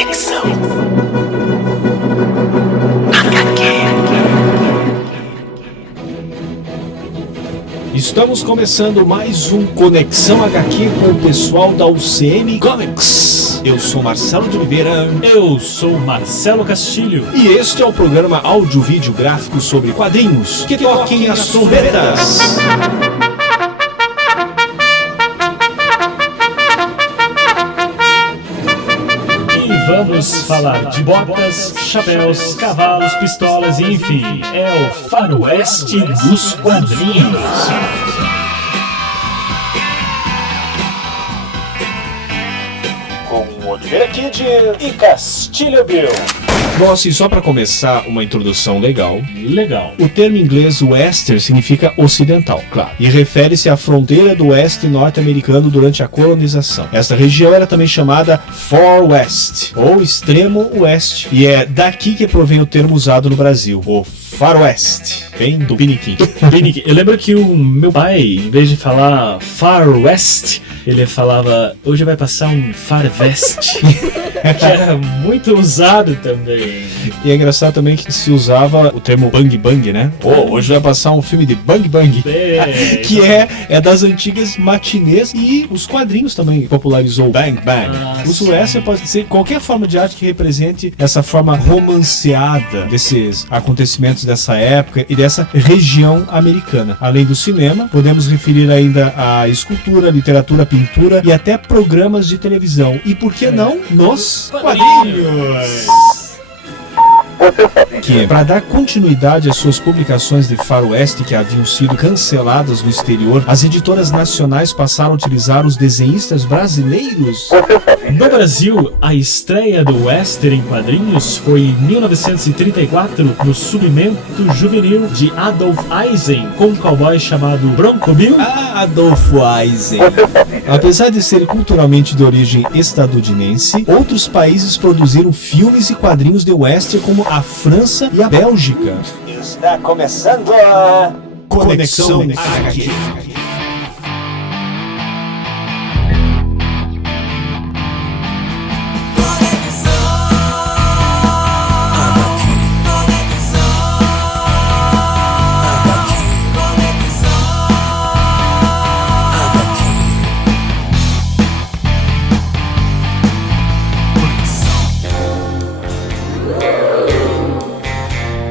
Conexão HQ. Estamos começando mais um Conexão HQ com o pessoal da UCM Comics. Eu sou Marcelo de Oliveira. Eu sou Marcelo Castilho. E este é o programa áudio-vídeo gráfico sobre quadrinhos que toquem as trombetas. Vamos falar de botas, chapéus, cavalos, pistolas e enfim, é o faroeste dos quadrinhos. Com Oliveira Kid e Castilho Bill. Nossa, e só para começar uma introdução legal. O termo inglês western significa ocidental, claro, e refere-se à fronteira do oeste norte-americano durante a colonização. Esta região era também chamada Far West, ou extremo oeste, e é daqui que provém o termo usado no Brasil, o faroeste, bem do piniquim. Eu lembro que o meu pai, em vez de falar Far West, ele falava, hoje vai passar um Far West, que era muito usado também. E é engraçado também que se usava o termo bang bang, né? Hoje vai passar um filme de bang bang, que é das antigas matinês, e os quadrinhos também popularizou bang bang. O western pode ser qualquer forma de arte que represente essa forma romanceada desses acontecimentos dessa época e dessa região americana. Além do cinema, podemos referir ainda a escultura, literatura, pintura e até programas de televisão. E por que não nos quadrinhos? Que, para dar continuidade às suas publicações de faroeste que haviam sido canceladas no exterior, as editoras nacionais passaram a utilizar os desenhistas brasileiros. No Brasil, a estreia do western em quadrinhos foi em 1934, no Suplemento Juvenil de Adolf Eisen, com um cowboy chamado Bronco Bill. Adolf Eisen. Apesar de ser culturalmente de origem estadunidense, outros países produziram filmes e quadrinhos de western, como a França e a Bélgica. Está começando a Conexão HQ.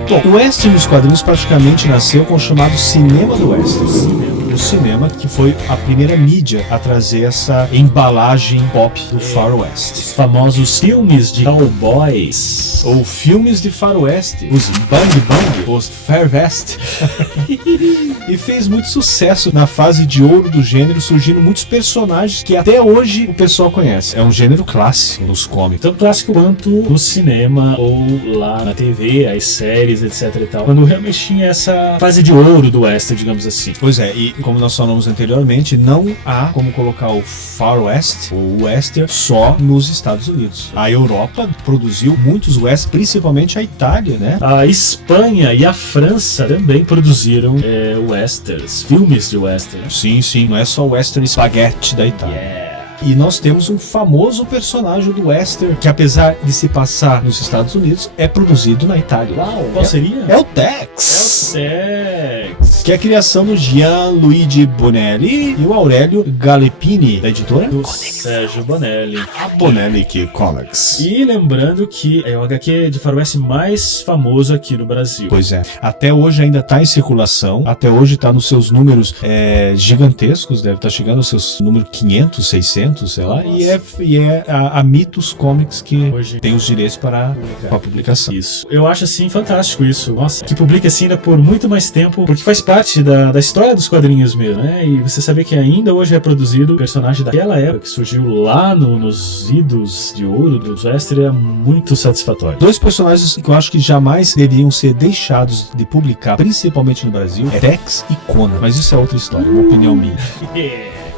Bom, o western nos quadrinhos praticamente nasceu com o chamado cinema do western. O cinema que foi a primeira mídia a trazer essa embalagem pop do faroeste. Os famosos filmes de cowboys. Ou filmes de faroeste, os bang bang, os fair west. E fez muito sucesso na fase de ouro do gênero, surgindo muitos personagens que até hoje o pessoal conhece. É um gênero clássico nos cómics. Tanto clássico quanto no cinema ou lá na TV, as séries, etc e tal. Quando realmente tinha essa fase de ouro do western, digamos assim. Pois é, e como nós falamos anteriormente, não há como colocar o Far West, ou western, só nos Estados Unidos. A Europa produziu muitos westerns, principalmente a Itália, né? A Espanha e a França também produziram westerns, filmes de western. Sim, não é só o western spaghetti da Itália. E nós temos um famoso personagem do western que, apesar de se passar nos Estados Unidos, é produzido na Itália. Uau, qual seria? É o Tex. Tex. Que é a criação do Gianluigi Bonelli e o Aurélio Galepini, da editora do Sérgio Bonelli. A Bonelli Comics. E lembrando que é o HQ de faroeste mais famoso aqui no Brasil. Pois é. Até hoje ainda está em circulação. Até hoje está nos seus números gigantescos. Deve estar chegando aos seus números 500, 600. Sei lá, e é a Mitos Comics que hoje tem os direitos para a publicação. Isso. Eu acho assim fantástico isso. Nossa, que publica assim ainda por muito mais tempo, porque faz parte da história dos quadrinhos mesmo, né? E você saber que ainda hoje é produzido personagem daquela época que surgiu lá nos idos de ouro do western é muito satisfatório. Dois personagens que eu acho que jamais deveriam ser deixados de publicar, principalmente no Brasil, é Tex e Conan. Mas isso é outra história, uma opinião minha.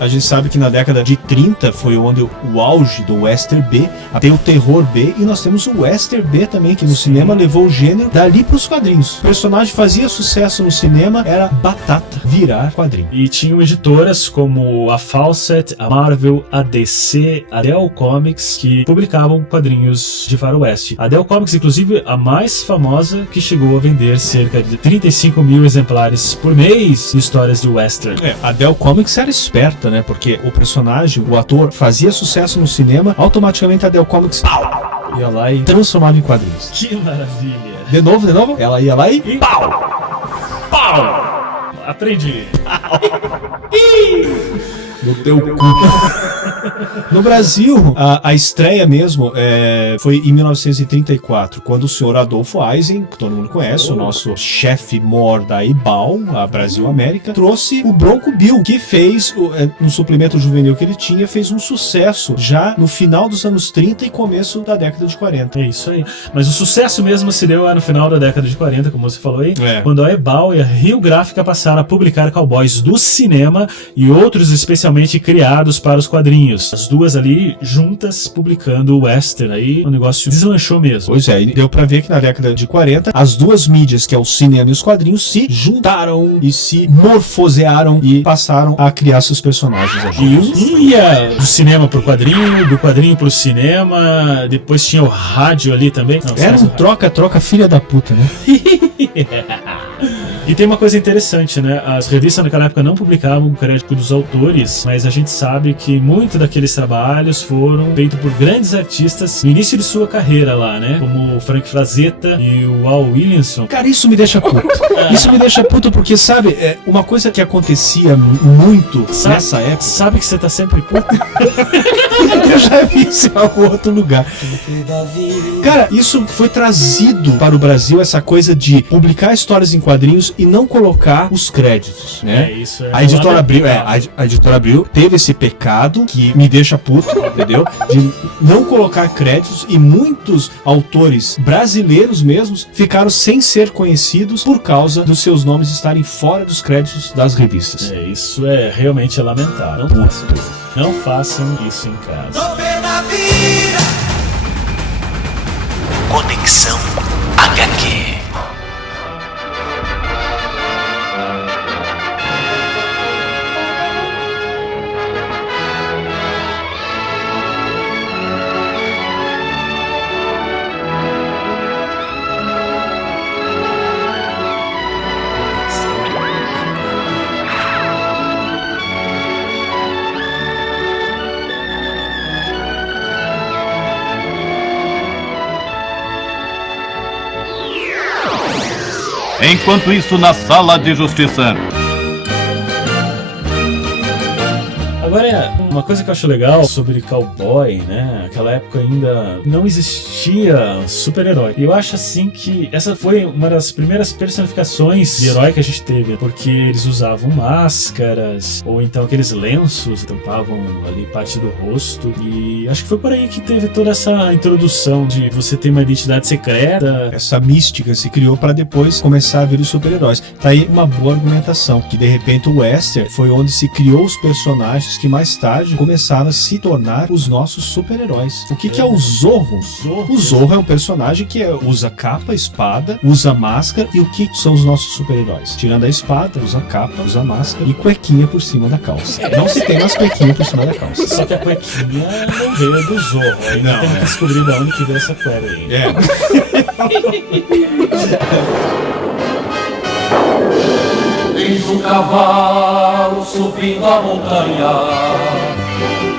A gente sabe que na década de 30 foi onde o auge do Western B, tem o terror B, e nós temos o Western B também, que no cinema levou o gênero dali pros quadrinhos. O personagem fazia sucesso no cinema, era batata virar quadrinho. E tinham editoras como a Fawcett, a Marvel, a DC, a Dell Comics, que publicavam quadrinhos de faroeste. A Dell Comics, inclusive, a mais famosa, que chegou a vender cerca de 35 mil exemplares por mês de histórias de western. A Dell Comics era esperta, né? Porque o personagem, o ator, fazia sucesso no cinema, automaticamente a Dell Comics ia lá e transformava em quadrinhos. Que maravilha! De novo? Ela ia lá e pau! Aprendi. No teu cu. No Brasil, a estreia mesmo foi em 1934, quando o senhor Adolfo Eisen, que todo mundo conhece, o nosso chefe mor da Ebal, a Brasil América, trouxe o Bronco Bill, que fez, no suplemento juvenil que ele tinha, fez um sucesso já no final dos anos 30 e começo da década de 40. É isso aí. Mas o sucesso mesmo se deu no final da década de 40, como você falou aí, quando a Ebal e a Rio Gráfica passaram a publicar cowboys do cinema e outros especialmente criados para os quadrinhos. As duas ali juntas publicando o western, aí o negócio deslanchou mesmo. Pois é, e deu pra ver que na década de 40 as duas mídias, que é o cinema e os quadrinhos, se juntaram e se morfosearam e passaram a criar seus personagens. E um ia do cinema pro quadrinho, do quadrinho pro cinema, depois tinha o rádio ali também. Não, era um troca-troca filha da puta, né? E tem uma coisa interessante, né? As revistas naquela época não publicavam o crédito dos autores, mas a gente sabe que muito daqueles trabalhos foram feitos por grandes artistas no início de sua carreira lá, né? Como o Frank Frazetta e o Al Williamson. Cara, isso me deixa puto. Isso me deixa puto porque, sabe, uma coisa que acontecia muito nessa época... Sabe que você tá sempre puto? Eu já vi isso em algum outro lugar. Cara, isso foi trazido para o Brasil, essa coisa de publicar histórias em quadrinhos e não colocar os créditos, né? Isso a editora Abril, a editora Abril teve esse pecado que me deixa puto, entendeu? De não colocar créditos, e muitos autores brasileiros mesmos ficaram sem ser conhecidos por causa dos seus nomes estarem fora dos créditos das revistas. Isso é realmente lamentável. Não façam isso em casa. Conexão HQ. Enquanto isso, na Sala de Justiça. Agora, uma coisa que eu acho legal sobre cowboy, né? Naquela época ainda não existia super-herói. E eu acho assim que essa foi uma das primeiras personificações de herói que a gente teve, porque eles usavam máscaras, ou então aqueles lenços tampavam ali parte do rosto. E acho que foi por aí que teve toda essa introdução de você ter uma identidade secreta. Essa mística se criou para depois começar a vir os super-heróis. Tá aí uma boa argumentação, que de repente o western foi onde se criou os personagens que mais tarde começaram a se tornar os nossos super-heróis. O que é o Zorro? O Zorro é um personagem que usa capa, espada, usa máscara. E o que são os nossos super-heróis? Tirando a espada, usa capa, usa máscara e cuequinha por cima da calça. Não se tem mais cuequinha por cima da calça. Só que a cuequinha não veio do Zorro. Aí não tem que descobrir de onde que veio essa cueca aí. Eis um cavalo subindo a montanha,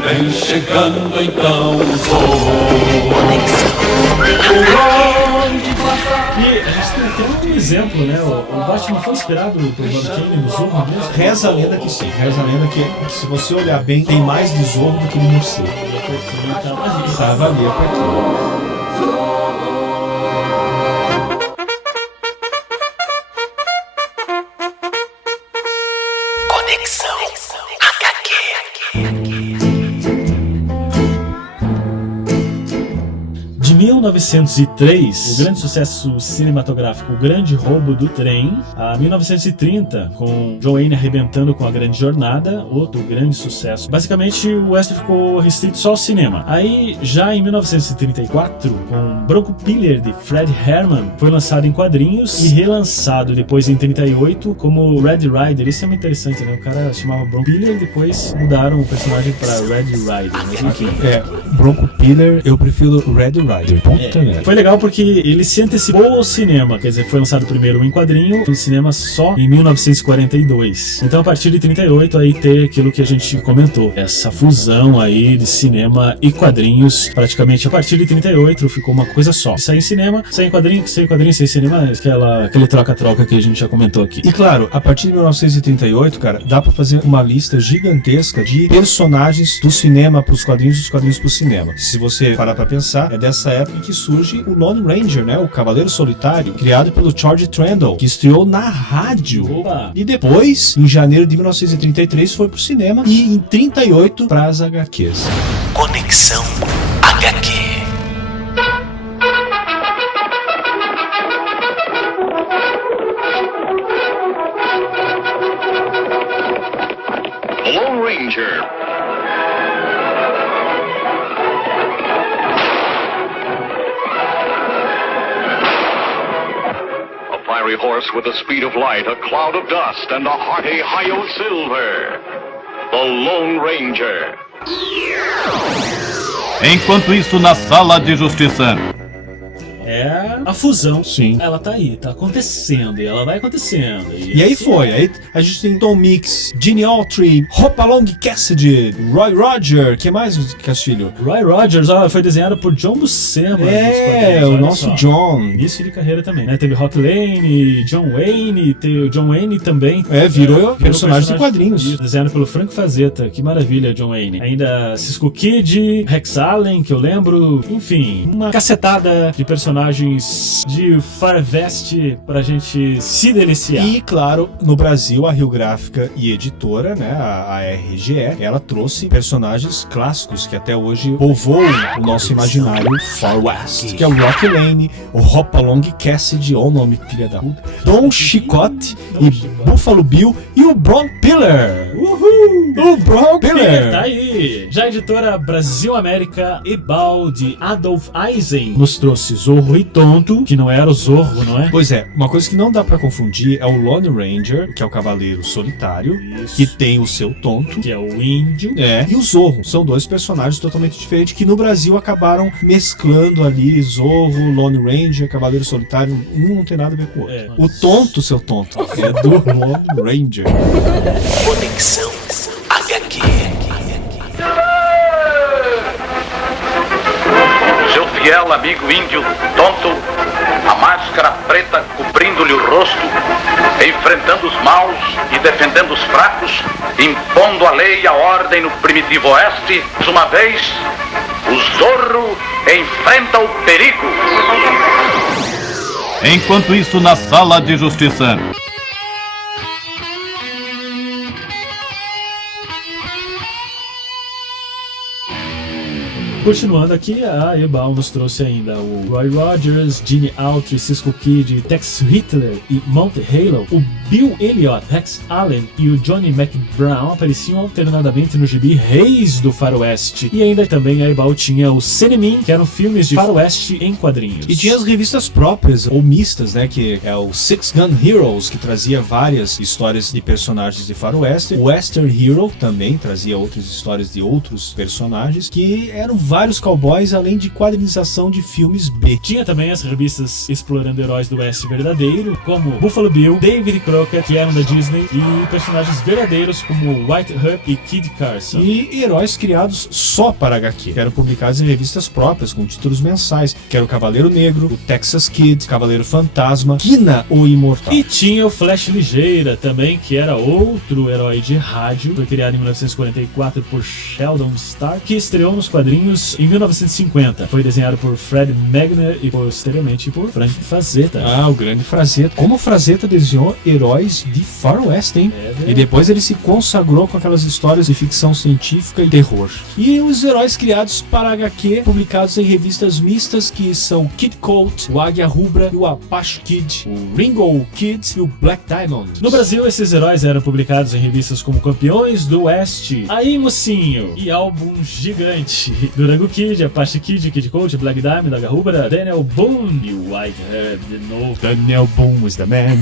vem chegando então o Zorro. E a gente tem um exemplo, né? O Batman foi inspirado por Banquinho no Zorro mesmo. Reza a lenda que sim. Reza a lenda que se você olhar bem, tem mais de Zorro do que de morcego. E a cuequinha tava ali. Tava ali a cuequinha. De 1903, o grande sucesso cinematográfico O Grande Roubo do Trem. A 1930, com John Wayne arrebentando com A Grande Jornada, outro grande sucesso. Basicamente, o western ficou restrito só ao cinema. Aí, já em 1934, com Bronco Pillar, de Fred Herman, foi lançado em quadrinhos e relançado depois em 38 como Red Rider. Isso é muito interessante, né? O cara chamava Bronco Pillar, depois mudaram o personagem para Red Rider. Mas enfim. Bronco Pillar, eu prefiro Red Rider. Puta merda. Foi legal porque ele se antecipou ao cinema, quer dizer, foi lançado primeiro em quadrinho, no cinema só em 1942. Então, a partir de 38, aí tem aquilo que a gente comentou, essa fusão aí de cinema e quadrinhos. Praticamente a partir de 38 ficou uma coisa só. Sai em cinema, sai em quadrinho, sai em quadrinho, sai em cinema, aquele troca-troca que a gente já comentou aqui. E claro, a partir de 1938, cara, dá pra fazer uma lista gigantesca de personagens do cinema pros quadrinhos e dos quadrinhos pro cinema. Se você parar pra pensar, é dessa época que surge o Lone Ranger, né? O Cavaleiro Solitário, criado pelo George Trendle, que estreou na rádio. Opa. E depois, em janeiro de 1933, foi pro cinema e em 38 pras HQs. Conexão HQ. Lone Ranger. A fiery horse with the speed of light, a cloud of dust, and a hearty high-o silver. The Lone Ranger. Enquanto isso, na sala de justiça. É a fusão. Sim. Ela tá aí, tá acontecendo, e ela vai acontecendo. E aí foi, aí a gente tem Tom Mix, Gene Autry, Hopalong Cassidy, Roy Roger, que mais, Castilho? Roy Rogers, foi desenhado por John Buscema. O nosso John. Início de carreira também, né? Teve Rock Lane, John Wayne, teve o John Wayne também. Virou personagem de quadrinhos. Isso, desenhado pelo Frank Frazetta, que maravilha, John Wayne. Ainda Cisco Kid, Rex Allen, que eu lembro, enfim, uma cacetada de personagens de faroeste pra gente se deliciar. E, claro, no Brasil, a Rio Gráfica e Editora, né, a RGE, ela trouxe personagens clássicos que até hoje povoam o nosso imaginário Far West, que é o Rock Lane, o Hopalong Cassidy, ou o nome filha da puta, Don Chicote e Buffalo Bill e o Bronco Pillar. O Bronco Pillar tá aí. Já a editora Brasil América Ebal de Adolf Eisen nos trouxe Zorro e Tonto, que não era o Zorro, não é? Pois é, uma coisa que não dá pra confundir é o Lone Ranger, que é o Cavaleiro Solitário, Isso. que tem o seu Tonto, Que é o Índio. e o Zorro. São dois personagens totalmente diferentes que no Brasil acabaram mesclando ali Zorro, Lone Ranger, Cavaleiro Solitário. Um não tem nada a ver com o outro. O Tonto, seu Tonto, é do Lone Ranger. Conexão HQ. Seu fiel amigo índio Tonto, a máscara preta cobrindo-lhe o rosto, enfrentando os maus e defendendo os fracos, impondo a lei e a ordem no primitivo oeste. Uma vez, o Zorro enfrenta o perigo. Enquanto isso, na sala de justiça. Continuando aqui, a Ebal nos trouxe ainda o Roy Rogers, Gene Autry, Cisco Kid, Tex Hitler e Monte Halo. O Bill Elliott, Rex Allen e o Johnny McBrown apareciam alternadamente no gibi Reis do Faroeste. E ainda também a Ebal tinha o Cinemin, que eram filmes de faroeste em quadrinhos. E tinha as revistas próprias, ou mistas, né, que é o Six Gun Heroes, que trazia várias histórias de personagens de faroeste. O Western Hero também trazia outras histórias de outros personagens, que eram vários cowboys, além de quadrinização de filmes B. Tinha também as revistas explorando heróis do Oeste verdadeiro, como Buffalo Bill, David Crockett, que eram da Disney, e personagens verdadeiros como White Hup e Kid Carson. E heróis criados só para HQ, que eram publicados em revistas próprias, com títulos mensais, que era o Cavaleiro Negro, o Texas Kid, Cavaleiro Fantasma, Kina, o Imortal. E tinha o Flash Ligeira também, que era outro herói de rádio, foi criado em 1944 por Sheldon Stark, que estreou nos quadrinhos Estados, em 1950, foi desenhado por Fred Megner e posteriormente por Frank Frazetta. Ah, o grande Frazetta. Como o Frazetta desenhou heróis de faroeste, hein? E depois ele se consagrou com aquelas histórias de ficção científica e terror. E os heróis criados para HQ, publicados em revistas mistas, que são Kid Colt, o Águia Rubra e o Apache Kid, o Ringo Kid e o Black Diamond. No Brasil, esses heróis eram publicados em revistas como Campeões do Oeste, Aí Mocinho e Álbum Gigante, Durango Kid, Apache Kid, Kid Colt, Black Diamond, Águia Rubra, Daniel Boone e o Whitehead de novo. Daniel Boone is the man,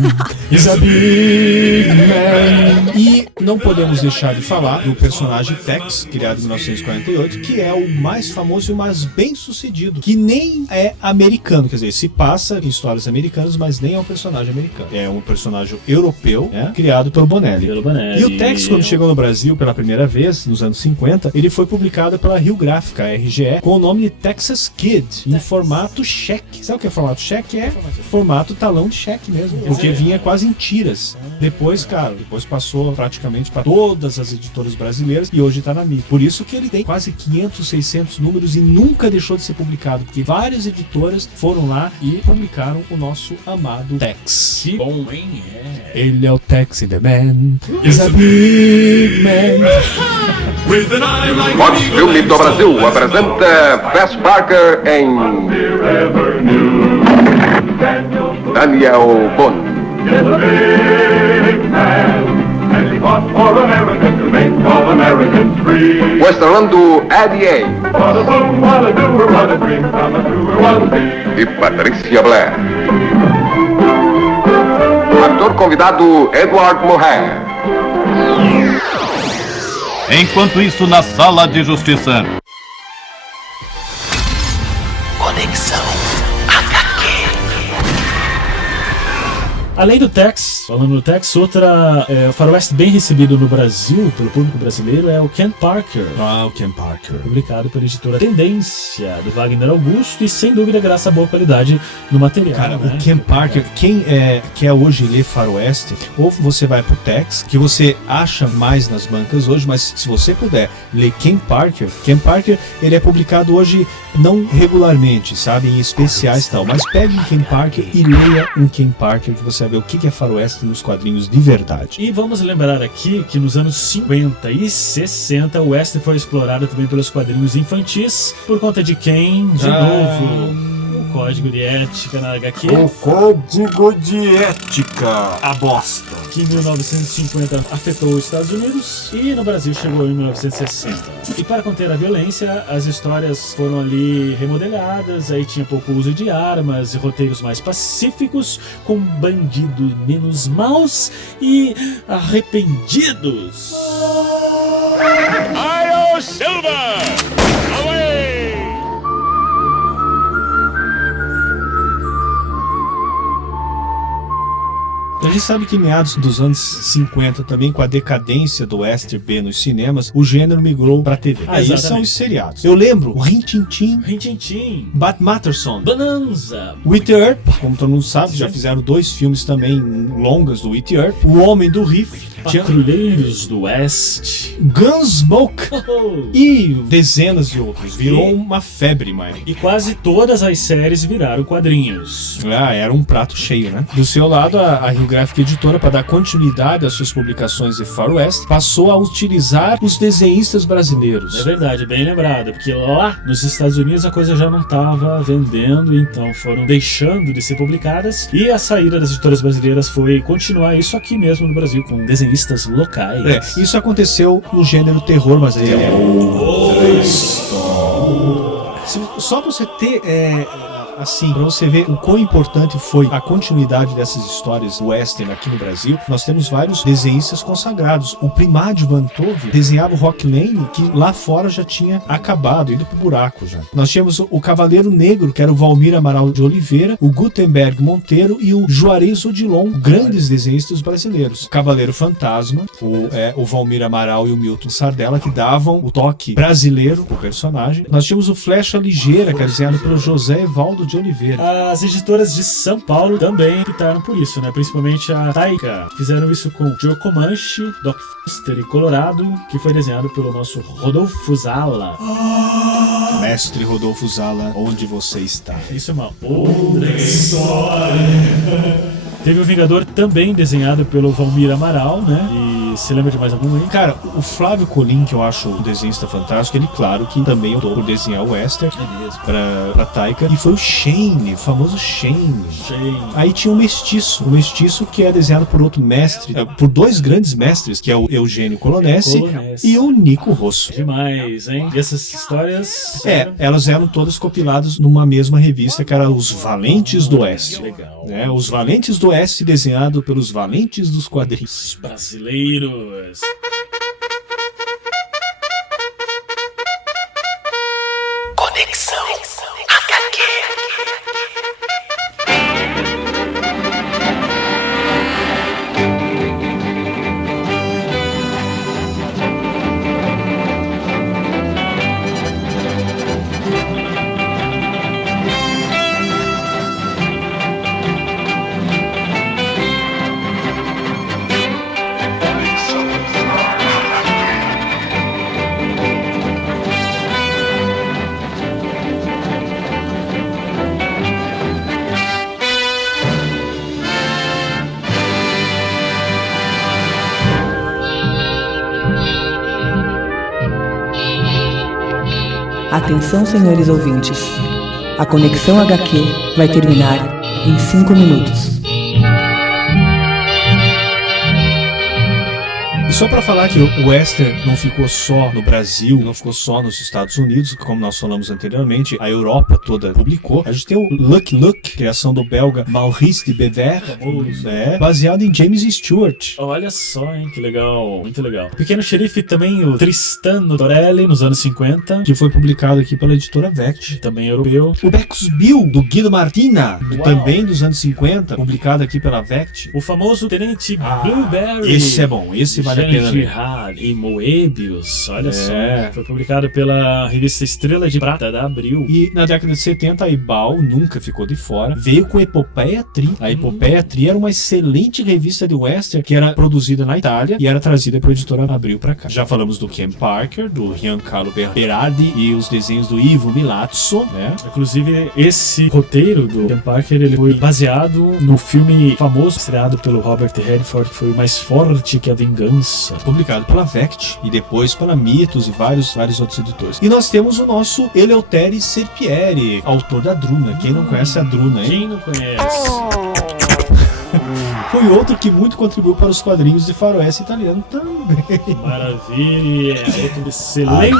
is a big man. E não podemos deixar de falar do personagem Tex, criado em 1948, que é o mais famoso e o mais bem sucedido, que nem é americano, quer dizer, se passa em histórias americanas, mas nem é um personagem americano. É um personagem europeu, né, criado pelo Bonelli. E o Tex, quando chegou no Brasil pela primeira vez, nos anos 50, ele foi publicado pela Rio Gráfica, RGE, com o nome de Texas Kid, em formato cheque. Sabe o que é formato cheque? É formato talão de cheque mesmo, porque vinha quase em tiras. Depois, cara, passou praticamente para todas as editoras brasileiras e hoje tá na mídia. Por isso que ele tem quase 500, 600 números e nunca deixou de ser publicado, porque várias editoras foram lá e publicaram o nosso amado Tex. Que bom, hein? Ele é o Tex the Man, is a big man. Fox Filme do Brasil apresenta Bess Parker em Daniel Boone. Mostrando Eddie A. e Patrícia Blair. Ator convidado Edward Moher. Enquanto isso, na Sala de Justiça. Conexão HQ. Além do Tex, falando do Tex, outra faroeste bem recebido no Brasil, pelo público brasileiro, é o Ken Parker. Ah, o Ken Parker. Publicado pela editora Tendência, do Wagner Augusto, e sem dúvida graças à boa qualidade no material. Cara, né? o Ken Parker, quem quer hoje ler faroeste, ou você vai pro Tex, que você acha mais nas bancas hoje, mas se você puder ler Ken Parker, ele é publicado hoje não regularmente, sabe, em especiais e tal, mas pegue um Ken Parker e leia um Ken Parker, que você vai ver o que é faroeste nos quadrinhos de verdade. E vamos lembrar aqui que nos anos 50 e 60 o Oeste foi explorado também pelos quadrinhos infantis, por conta de quem, de novo, o Código de Ética na HQ. O Código de Ética, a bosta. Que em 1950 afetou os Estados Unidos e no Brasil chegou em 1960. E para conter a violência, as histórias foram ali remodeladas, aí tinha pouco uso de armas e roteiros mais pacíficos, com bandidos menos maus e arrependidos. Ayo Silva! Away! A gente sabe que em meados dos anos 50, também com a decadência do Western B nos cinemas, o gênero migrou pra TV. Aí são os seriados. Eu lembro, o Rin Tin Tin, Bat Matterson, Bonanza, With Earp, como todo mundo sabe, já fizeram 2 filmes também longas do With Earp, O Homem do Riff, Patrulheiros do Oeste, Gunsmoke e dezenas de outros. Virou uma febre, Mike. E quase todas as séries viraram quadrinhos. Ah, era um prato cheio, né? Do seu lado, a Rio Gráfica Editora, para dar continuidade às suas publicações de faroeste, passou a utilizar os desenhistas brasileiros. É verdade, bem lembrado, porque lá nos Estados Unidos a coisa já não estava vendendo, então foram deixando de ser publicadas, e a saída das editoras brasileiras foi continuar isso aqui mesmo no Brasil, com desenhistas locais. Isso aconteceu no gênero terror, mas é outra história. Só pra você ter... assim, pra você ver o quão importante foi a continuidade dessas histórias western aqui no Brasil, nós temos vários desenhistas consagrados. O Primádio Vantove desenhava o Rock Lane, que lá fora já tinha acabado, ido pro buraco já. Nós tínhamos o Cavaleiro Negro, que era o Valmir Amaral de Oliveira, o Gutenberg Monteiro e o Juarez Odilon, grandes desenhistas brasileiros. O Cavaleiro Fantasma, o Valmir Amaral e o Milton Sardella, que davam o toque brasileiro pro personagem. Nós tínhamos o Flecha Ligeira, que era desenhado pelo José Evaldo de Oliveira. As editoras de São Paulo também optaram por isso, né? Principalmente a Taika. Fizeram isso com Joe Comanche, Doc Foster e Colorado, que foi desenhado pelo nosso Rodolfo Zala. Mestre Rodolfo Zala, onde você está? Isso é uma outra história. Teve o Vingador também desenhado pelo Valmir Amaral, né? E você lembra de mais algum aí? Cara, o Flávio Colim, que eu acho um desenhista fantástico, ele, claro, que também optou por desenhar o Western pra Taika. E foi o Shane, o famoso Shane. Aí tinha o Mestiço que é desenhado por outro mestre, por dois grandes mestres, que é o Eugênio Colonesi e o Nico Rosso. Demais, hein? E essas histórias... Elas eram todas compiladas numa mesma revista, que era Os Valentes do Oeste. Legal. Os Valentes do Oeste, desenhado pelos Valentes dos Quadrinhos. Brasileiros. Conexão HQ. Atenção, senhores ouvintes. A Conexão HQ vai terminar em 5 minutos. E só pra falar que o Western não ficou só no Brasil, não ficou só nos Estados Unidos, como nós falamos anteriormente, a Europa toda publicou. A gente tem o Lucky Luke, criação do belga Maurice de Bever, baseado em James Stewart. Olha só, hein, que legal, muito legal. Pequeno Xerife também, o Tristano Torelli, nos anos 50. Que foi publicado aqui pela editora Vect. Também europeu. O Becos Bill, do Guido Martina, também dos anos 50, publicado aqui pela Vect. O famoso Tenente Blueberry. Esse é bom, esse vale a pena ler. E Moebius, olha só. Foi publicado pela revista Estrela de Prata, da Abril. E na década de 70, a Ebal nunca ficou de fora. Veio com Epopeia Tri. A Epopeia Tri era uma excelente revista de western que era produzida na Itália e era trazida pela editora Abril pra cá. Já falamos do Ken Parker, do Giancarlo Berardi e os desenhos do Ivo Milazzo, né? Inclusive, esse roteiro do Ken Parker, ele foi baseado no filme famoso, estreado pelo Robert Redford, que foi O Mais Forte que a Vingança. Publicado pela Vect e depois pela Mitos e vários outros editores. E nós temos o nosso Eleutério Serpieri, autor da Druna. Quem não conhece a Druna, hein? Quem não conhece? Foi outro que muito contribuiu para os quadrinhos de faroeste italiano também. Maravilha! Outro excelente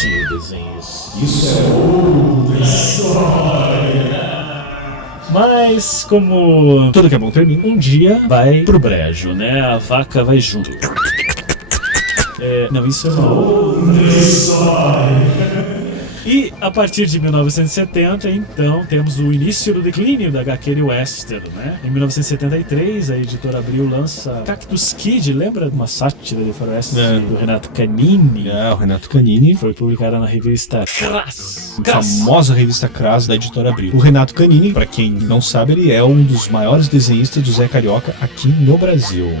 de desenhos. Isso é outra história. Mas, como tudo que é bom termina, um dia vai pro brejo, né? A vaca vai junto. Não, isso é uma outra história. E a partir de 1970, então, temos o início do declínio da HQ Western, né? Em 1973, a editora Abril lança Cactus Kid, lembra de uma sátira de faroeste do Renato Canini? O Renato Canini. Foi publicada na revista Crass. A famosa revista Crass da editora Abril. O Renato Canini, pra quem não sabe, ele é um dos maiores desenhistas do Zé Carioca aqui no Brasil.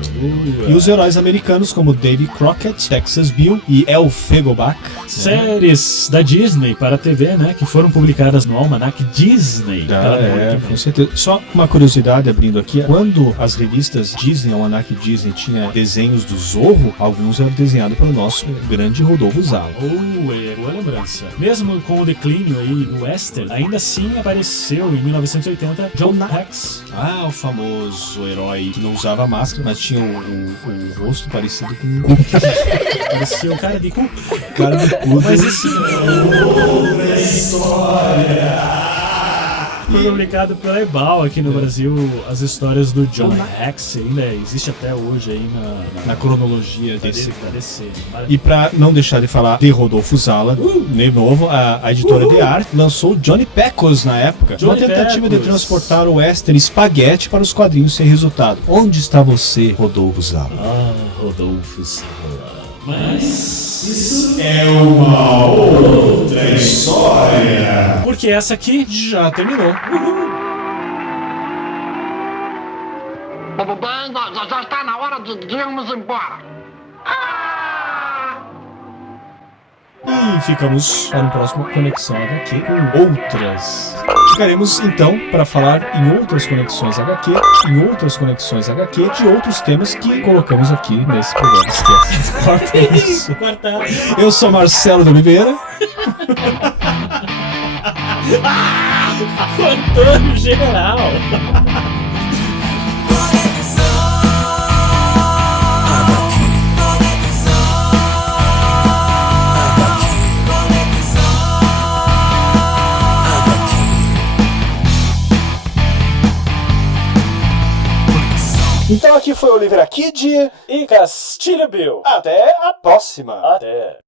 E os heróis americanos como Davy Crockett, Texas Bill e Elf Egobach. Séries da Disney para a TV, né? Que foram publicadas no Almanac Disney. Com certeza. Só uma curiosidade abrindo aqui. Quando as revistas Disney, Almanac Disney, tinha desenhos do Zorro, alguns eram desenhados pelo nosso grande Rodolfo Zala. Boa lembrança. Mesmo com o declínio aí do Western, ainda assim apareceu em 1980 John Rex. O famoso herói que não usava máscara, mas tinha o rosto parecido com um cu. Parecia o cara de cu. Cara de cu. Mas esse outra história. Foi publicado pela Ebal aqui no Brasil, as histórias do John Rex, ainda existe até hoje aí na cronologia desse. E pra não deixar de falar de Rodolfo Zala, de novo, a editora de arte lançou Johnny Pecos na época. Uma tentativa de transportar o western espaguete para os quadrinhos sem resultado. Onde está você, Rodolfo Zala? Rodolfo Zala. Mas Isso é uma outra história. Porque essa aqui Já terminou. Já está na hora de irmos embora. E ficamos para o próximo Conexão HQ com outras. Ficaremos então para falar em outras conexões HQ, de outros temas que colocamos aqui nesse programa. Esquece. Corta isso. Eu sou Marcelo de Oliveira. Antônio General. Então aqui foi Oliveira Kid E Castilho Bill. Até a próxima. Até.